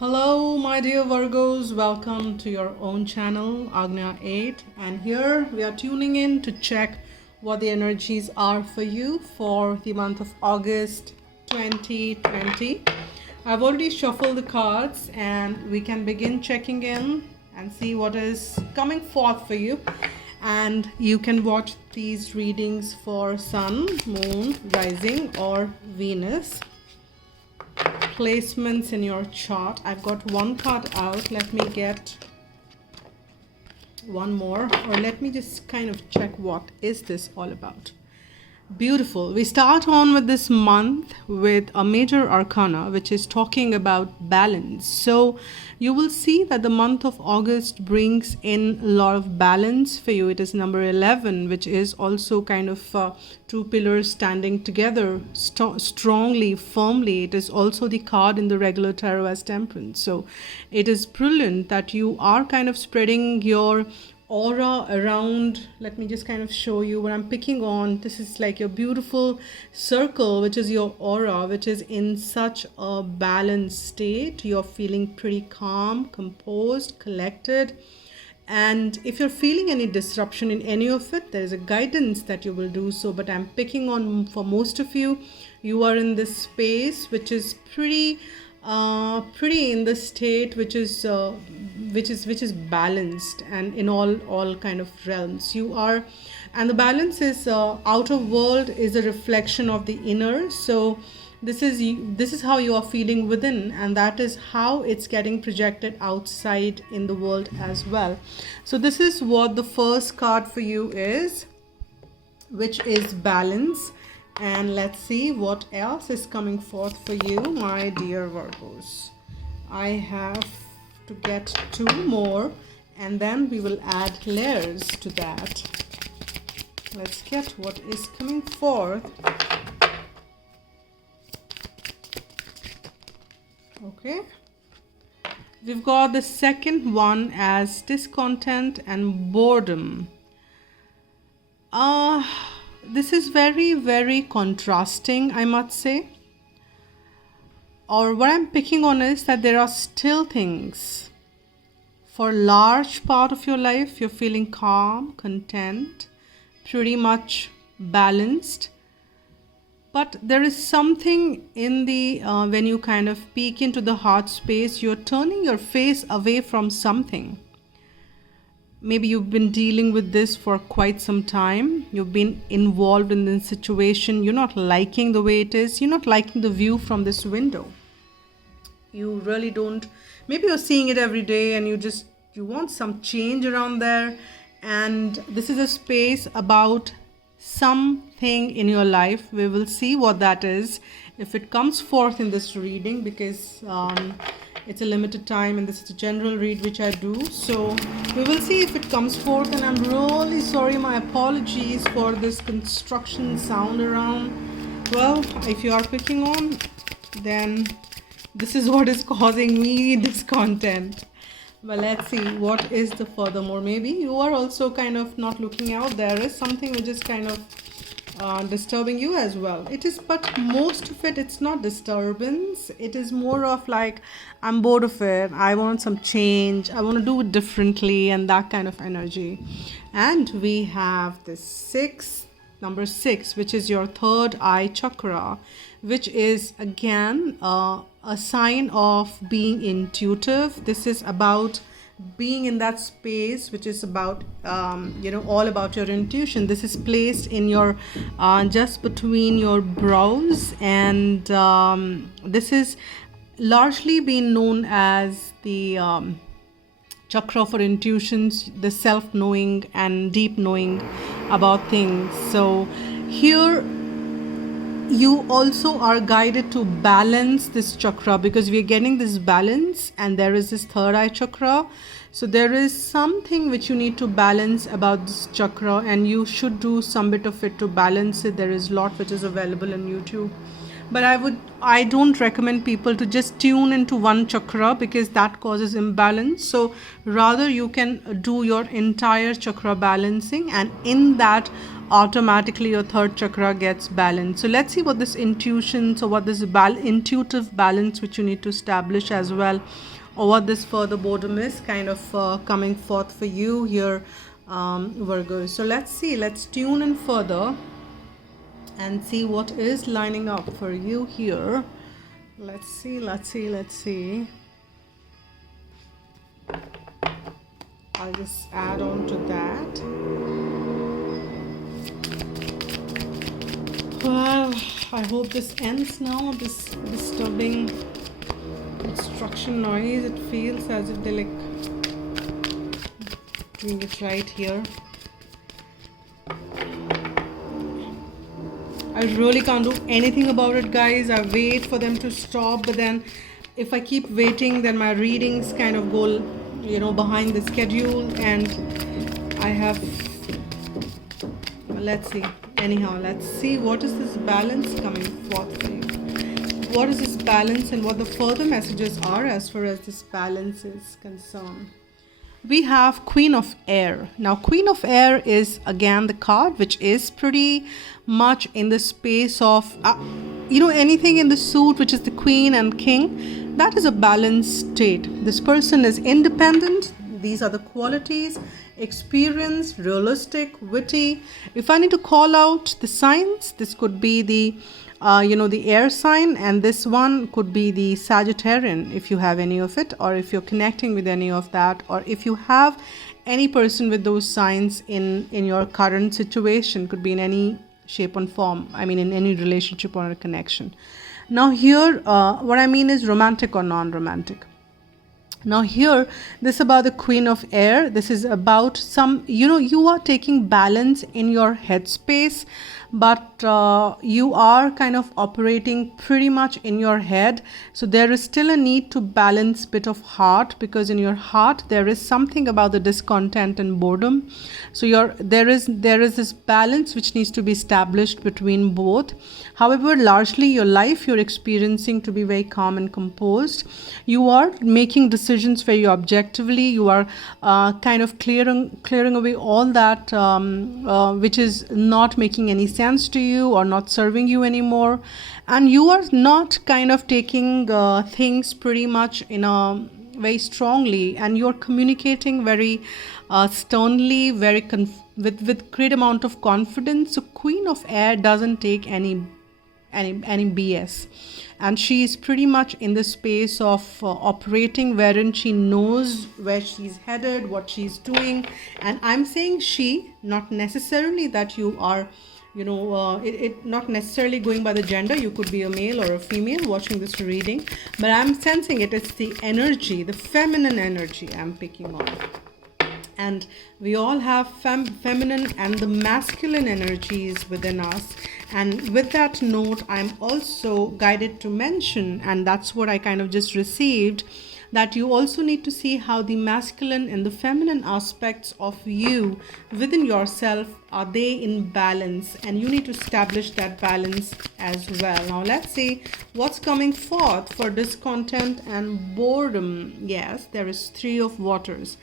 Hello, my dear Virgos. Welcome to your own channel, Agnya 8. And here we are tuning in to check what the energies are for you for the month of August 2020. I've already shuffled the cards and we can begin checking in and see what is coming forth for you. And you can watch these readings for Sun, Moon, Rising, or Venus placements in your chart. I've got one card out. Let me get one more, or let me just kind of check what is this all about. Beautiful. We start on with this month with a major arcana, which is talking about balance. So you will see that the month of August brings in a lot of balance for you. It is number 11, which is also kind of two pillars standing together strongly, firmly. It is also the card in the regular tarot as Temperance. So it is brilliant that you are kind of spreading your aura around. Let me just kind of show you what I'm picking on. This is like your beautiful circle, which is your aura, which is in such a balanced state. You're feeling pretty calm, composed, collected. And if you're feeling any disruption in any of it, there is a guidance that you will do so. But I'm picking on, for most of you, you are in this space which is pretty in the state which is balanced, and in all kind of realms you are. And the balance is outer world is a reflection of the inner. So this is how you are feeling within, and that is how it's getting projected outside in the world as well. So this is what the first card for you is, which is balance. And let's see what else is coming forth for you, my dear Virgos. I have to get two more and then we will add layers to that. Let's get what is coming forth. Okay. We've got the second one as discontent and boredom. This is very, very contrasting, I must say. Or what I'm picking on is that there are still things. For a large part of your life, you're feeling calm, content, pretty much balanced. But there is something in the, when you kind of peek into the heart space, you're turning your face away from something. Maybe you've been dealing with this for quite some time. You've been involved in this situation. You're not liking the way it is. You're not liking the view from this window. You really don't. Maybe you're seeing it every day and you want some change around there. And this is a space about something in your life. We will see what that is if it comes forth in this reading, because it's a limited time and this is a general read which I do. So we will see if it comes forth, and I'm really sorry, my apologies for this construction sound around. Well, if you are picking on, then this is what is causing me discontent. But let's see what is the furthermore. Maybe you are also kind of not looking out. There is something which is kind of disturbing you as well. It is, but most of it's not disturbance. It is more of like, I'm bored of it, I want some change, I want to do it differently, and that kind of energy. And we have the number 6, which is your third eye chakra, which is again a sign of being intuitive. This is about being in that space which is about all about your intuition. This is placed in your just between your brows, and this is largely been known as the chakra for intuitions, the self-knowing and deep knowing about things. So here you also are guided to balance this chakra, because we are getting this balance, and there is this third eye chakra. So there is something which you need to balance about this chakra, and you should do some bit of it to balance it. There is a lot which is available on YouTube but I don't recommend people to just tune into one chakra, because that causes imbalance. So rather you can do your entire chakra balancing, and in that automatically your third chakra gets balanced. So let's see what this intuition, so what this intuitive balance which you need to establish as well, or what this further boredom is kind of coming forth for you here, Virgo. So let's see, let's tune in further and see what is lining up for you here. Let's see. I'll just add on to that. Well, I hope this ends now, this disturbing construction noise. It feels as if they're like doing it right here. I really can't do anything about it, guys. I wait for them to stop, but then if I keep waiting, then my readings kind of go, behind the schedule, and I have, let's see. Anyhow, let's see what is this balance coming forth for you. What is this balance, and what the further messages are as far as this balance is concerned. We have Queen of Air. Now, Queen of Air is again the card which is pretty much in the space of, anything in the suit which is the Queen and King. That is a balanced state. This person is independent. These are the qualities: experienced, realistic, witty. If I need to call out the signs, this could be the air sign, and this one could be the Sagittarian, if you have any of it, or if you're connecting with any of that, or if you have any person with those signs in your current situation, could be in any shape and form, in any relationship or a connection. Now here, what I mean is romantic or non-romantic. Now here, this is about the Queen of Air. This is about you are taking balance in your headspace, but you are kind of operating pretty much in your head. So there is still a need to balance bit of heart, because in your heart there is something about the discontent and boredom. So there is this balance which needs to be established between both. However, largely your life you're experiencing to be very calm and composed. You are making decisions very objectively. You are kind of clearing away all that which is not making any sense to you or not serving you anymore, and you are not kind of taking things pretty much in a very strongly, and you're communicating very sternly, very with great amount of confidence. So Queen of Air doesn't take any BS, and she is pretty much in the space of operating wherein she knows where she's headed, what she's doing. And I'm saying she, not necessarily that you are it not necessarily going by the gender. You could be a male or a female watching this reading, but I'm sensing it's the energy, the feminine energy I'm picking on. And we all have feminine and the masculine energies within us. And with that note, I'm also guided to mention, and that's what I kind of just received, that you also need to see how the masculine and the feminine aspects of you within yourself, are they in balance, and you need to establish that balance as well. Now let's see what's coming forth for discontent and boredom. Yes, there is Three of Waters.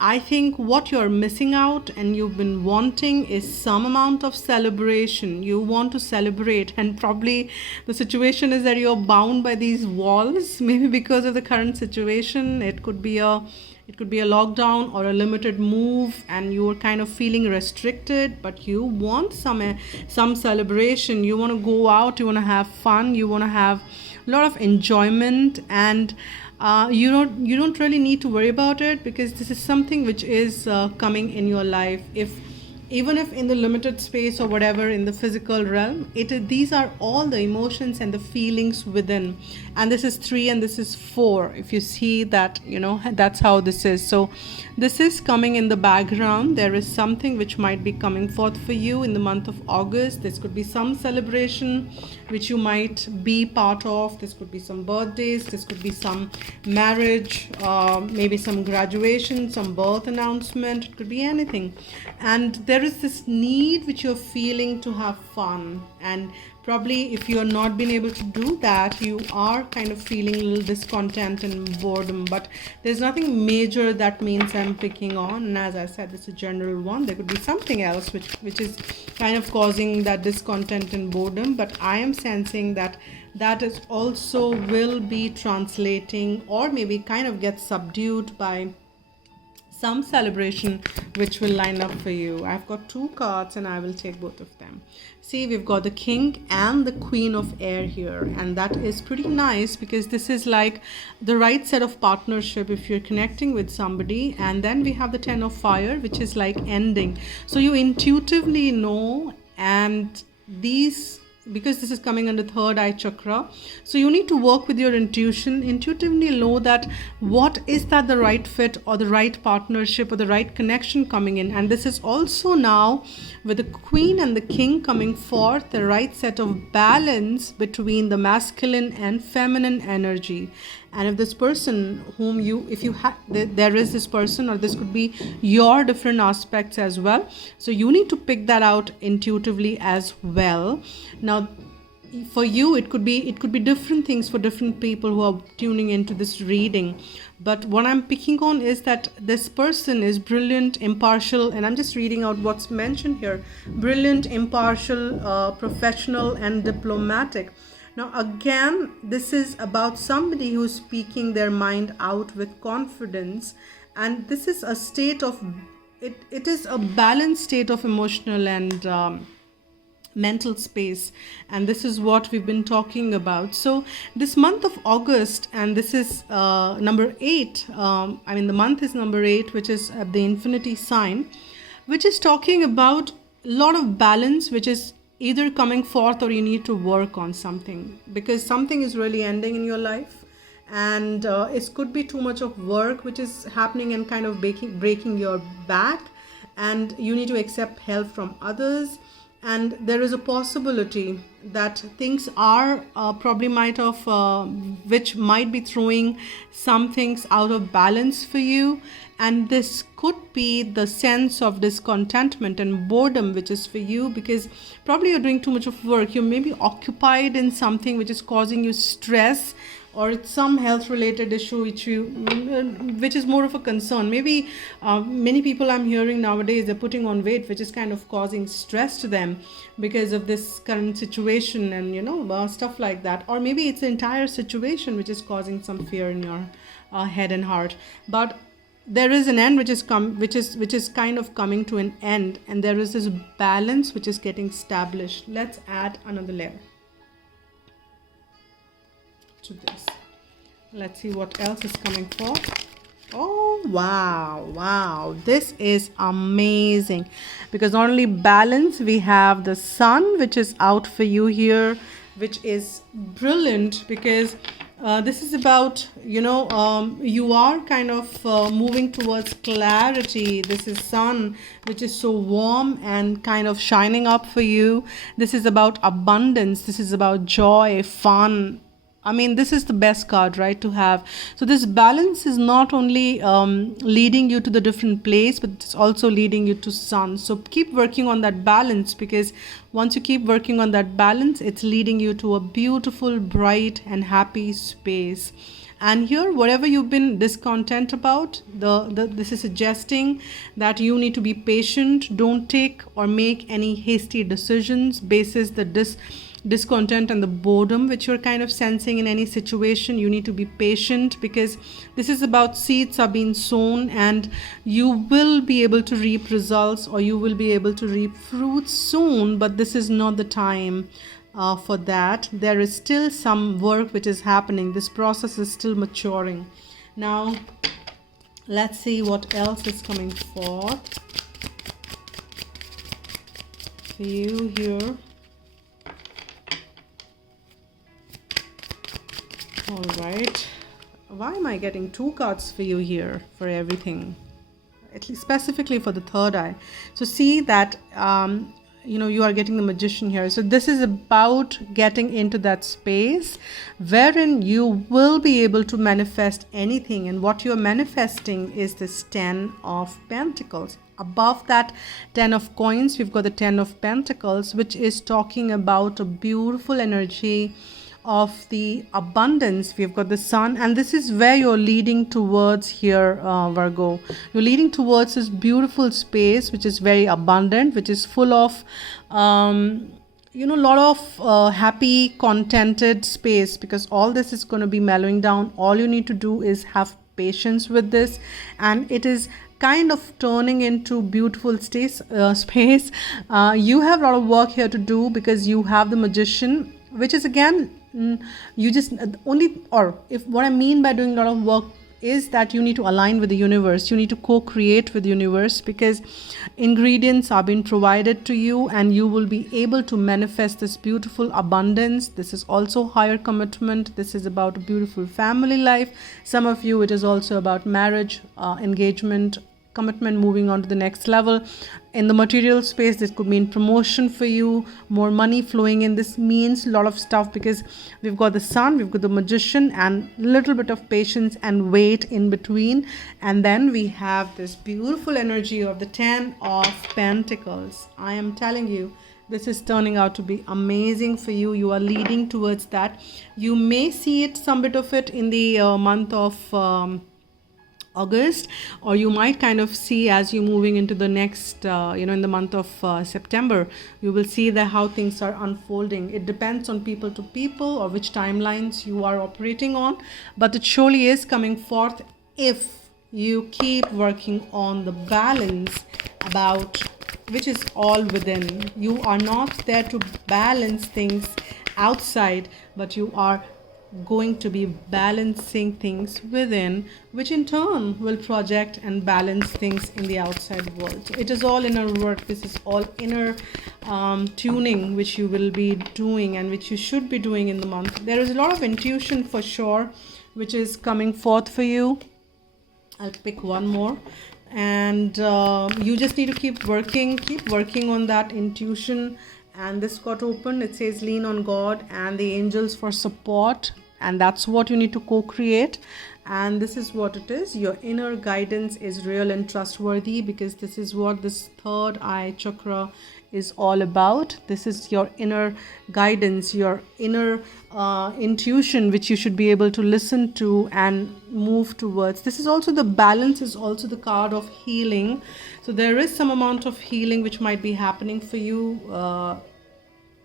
I think what you're missing out and you've been wanting is some amount of celebration. You want to celebrate, and probably the situation is that you're bound by these walls, maybe because of the current situation. It could be a lockdown or a limited move, and you're kind of feeling restricted, but you want some celebration. You want to go out, you want to have fun, you want to have a lot of enjoyment, and you don't really need to worry about it, because this is something which is coming in your life. Even if in the limited space or whatever in the physical realm, these are all the emotions and the feelings within. And this is 3 and this is 4. If you see that, that's how this is. So this is coming in the background. There is something which might be coming forth for you in the month of August. This could be some celebration which you might be part of. This could be some birthdays. This could be some marriage, maybe some graduation, some birth announcement. It could be anything. And there is this need which you're feeling to have fun and Probably if you are not been able to do that, you are kind of feeling a little discontent and boredom, but there's nothing major that means I'm picking on. And as I said, it's a general one. There could be something else which is kind of causing that discontent and boredom, but I am sensing that that is also will be translating or maybe kind of get subdued by some celebration which will line up for you. I've got 2 cards and I will take both of them. See, we've got the King and the Queen of Air here, and that is pretty nice because this is like the right set of partnership if you're connecting with somebody. And then we have the Ten of Fire, which is like ending. So you intuitively know, and these, because this is coming under third eye chakra, so you need to work with your intuition, intuitively know that what is that the right fit or the right partnership or the right connection coming in. And this is also now with the Queen and the King coming forth, the right set of balance between the masculine and feminine energy. And if this person whom you, if you have, there is this person, or this could be your different aspects as well, so you need to pick that out intuitively as well. Now for you, it could be different things for different people who are tuning into this reading, but what I'm picking on is that this person is brilliant, impartial, and I'm just reading out what's mentioned here: brilliant, impartial, professional and diplomatic. Now again, this is about somebody who's speaking their mind out with confidence, and this is a state of, it is a balanced state of emotional and mental space, and this is what we've been talking about. So this month of August, and this is number 8, the month is number 8, which is the infinity sign, which is talking about a lot of balance, which is either coming forth or you need to work on something, because something is really ending in your life, and it could be too much of work which is happening and kind of breaking your back, and you need to accept help from others. And there is a possibility that things are probably which might be throwing some things out of balance for you. And this could be the sense of discontentment and boredom which is for you, because probably you're doing too much of work. You may be occupied in something which is causing you stress, or it's some health related issue which is more of a concern. Maybe many people I'm hearing nowadays, they're putting on weight, which is kind of causing stress to them because of this current situation, and stuff like that. Or maybe it's the entire situation which is causing some fear in your head and heart. But there is an end which is kind of coming to an end, and there is this balance which is getting established. Let's add another layer to this. Let's see what else is coming forth. Oh wow, this is amazing, because not only balance, we have the Sun which is out for you here, which is brilliant, because this is about you are kind of moving towards clarity. This is Sun which is so warm and kind of shining up for you. This is about abundance, this is about joy, fun. This is the best card, right, to have. So this balance is not only leading you to the different place, but it's also leading you to Sun. So keep working on that balance, because once you keep working on that balance, it's leading you to a beautiful, bright and happy space. And here, whatever you've been discontent about, this is suggesting that you need to be patient. Don't take or make any hasty decisions basis the discontent and the boredom which you're kind of sensing in any situation. You need to be patient, because this is about seeds are being sown, and you will be able to reap results, or you will be able to reap fruits soon, but this is not the time for that. There is still some work which is happening. This process is still maturing. Now let's see what else is coming forth for you here. All right, why am I getting 2 cards for you here for everything, at least specifically for the third eye? So see that you are getting the Magician here. So this is about getting into that space wherein you will be able to manifest anything, and what you're manifesting is this 10 of Pentacles. Above that 10 of coins, we've got the 10 of Pentacles, which is talking about a beautiful energy of the abundance. We've got the Sun, and this is where you're leading towards here, Virgo. You're leading towards this beautiful space which is very abundant, which is full of a lot of happy, contented space, because all this is going to be mellowing down. All you need to do is have patience with this, and it is kind of turning into beautiful space. You have a lot of work here to do, because you have the Magician, which is again, you just only, or if what I mean by doing a lot of work is that you need to align with the universe. You need to co-create with the universe, because ingredients are being provided to you, and you will be able to manifest this beautiful abundance. This is also higher commitment. This is about a beautiful family life. Some of you, it is also about marriage, engagement, commitment, moving on to the next level. In the material space, this could mean promotion for you, more money flowing in. This means a lot of stuff, because we've got the Sun, we've got the Magician, and a little bit of patience and wait in between. And then we have this beautiful energy of the 10 of Pentacles. I am telling you, this is turning out to be amazing for you. You are leading towards that. You may see it, some bit of it, in the month of August, or you might kind of see as you're moving into the next in the month of September. You will see that how things are unfolding. It depends on people to people, or which timelines you are operating on, but it surely is coming forth if you keep working on the balance, about which is all within. You are not there to balance things outside, but you are going to be balancing things within, which in turn will project and balance things in the outside world. So it is all inner work. This is all inner tuning, which you will be doing, and which you should be doing in the month. There is a lot of intuition for sure, which is coming forth for you. I'll pick one more, and you just need to keep working on that intuition. And this got opened. It says lean on God and the angels for support, and that's what you need to co-create. And this is what it is. Your inner guidance is real and trustworthy, because this is what this third eye chakra is all about. This is your inner guidance, your inner intuition, which you should be able to listen to and move towards. This is also the balance, is also the card of healing. So there is some amount of healing which might be happening for you.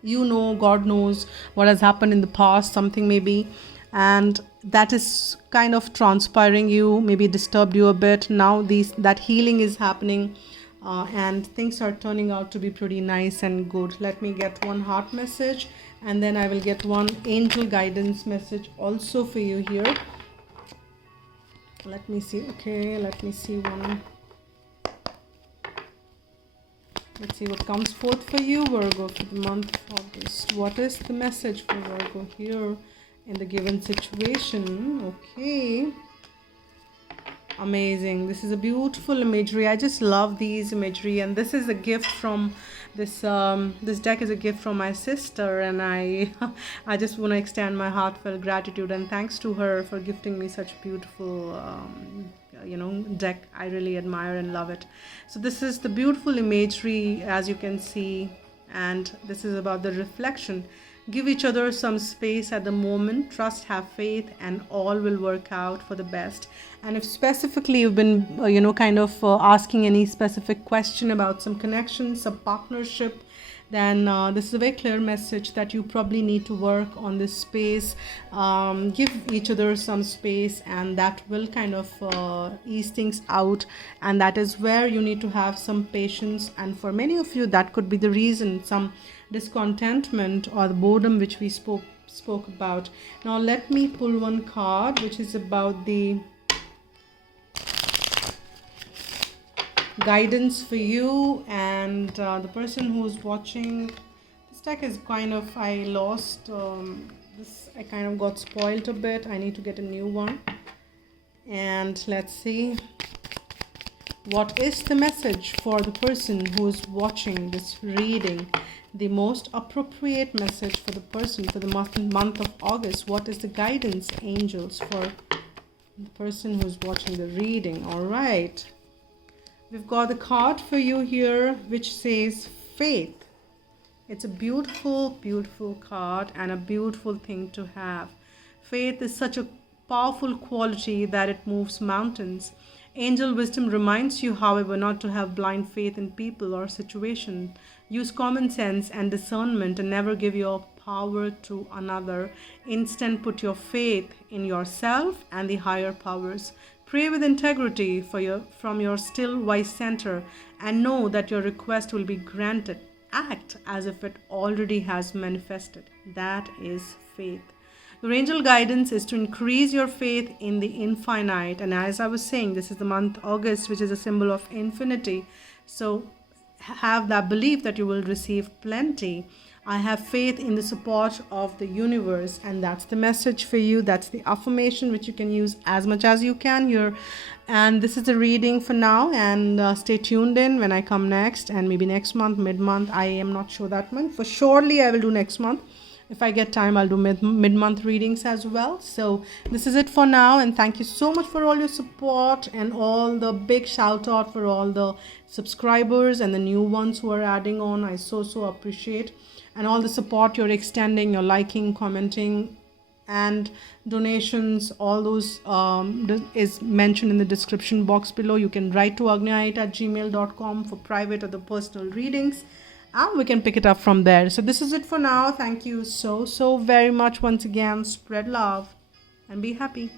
God knows what has happened in the past, something maybe, and that is kind of transpiring you, maybe disturbed you a bit. Now that healing is happening, and things are turning out to be pretty nice and good. Let me get one heart message, and then I will get one angel guidance message also for you here. Let me see. Okay, let me see one. Let's see what comes forth for you, Virgo, for the month of August. What is the message for Virgo here in the given situation? Okay. Amazing. This is a beautiful imagery. I just love these imagery, and this is a gift from this deck is a gift from my sister, and I just want to extend my heartfelt gratitude and thanks to her for gifting me such beautiful deck. I really admire and love it. So this is the beautiful imagery, as you can see, and this is about the reflection. Give each other some space at the moment. Trust, have faith, and all will work out for the best. And if specifically you've been, asking any specific question about some connection, some partnership, then this is a very clear message that you probably need to work on this space. Give each other some space, and that will kind of ease things out. And that is where you need to have some patience. And for many of you, that could be the reason, some discontentment or the boredom which we spoke about. Now let me pull one card, which is about the guidance for you and the person who's watching. This deck is kind of, I lost this, I kind of got spoiled a bit. I need to get a new one, and let's see. What is the message for the person who is watching this reading? The most appropriate message for the person for the month of August. What is the guidance, angels, for the person who's watching the reading? All right. We've got the card for you here, which says faith. It's a beautiful, beautiful card and a beautiful thing to have. Faith is such a powerful quality that it moves mountains. Angel wisdom reminds you, however, not to have blind faith in people or situation. Use common sense and discernment and never give your power to another. Instead, put your faith in yourself and the higher powers. Pray with integrity from your still wise center and know that your request will be granted. Act as if it already has manifested. That is faith. Your angel guidance is to increase your faith in the infinite. And as I was saying, this is the month August, which is a symbol of infinity. So have that belief that you will receive plenty. I have faith in the support of the universe, and that's the message for you. That's the affirmation which you can use as much as you can here. And this is the reading for now, and stay tuned in when I come next, and maybe next month, mid-month. I am not sure that month. For surely I will do next month. If I get time, I'll do mid-month readings as well. So this is it for now, and thank you so much for all your support and all the big shout out for all the subscribers and the new ones who are adding on. I so appreciate, and all the support you're extending, you're liking, commenting, and donations. All those is mentioned in the description box below. You can write to agnyite@gmail.com for private or the personal readings, and we can pick it up from there. So this is it for now. Thank you so very much once again. Spread love and be happy.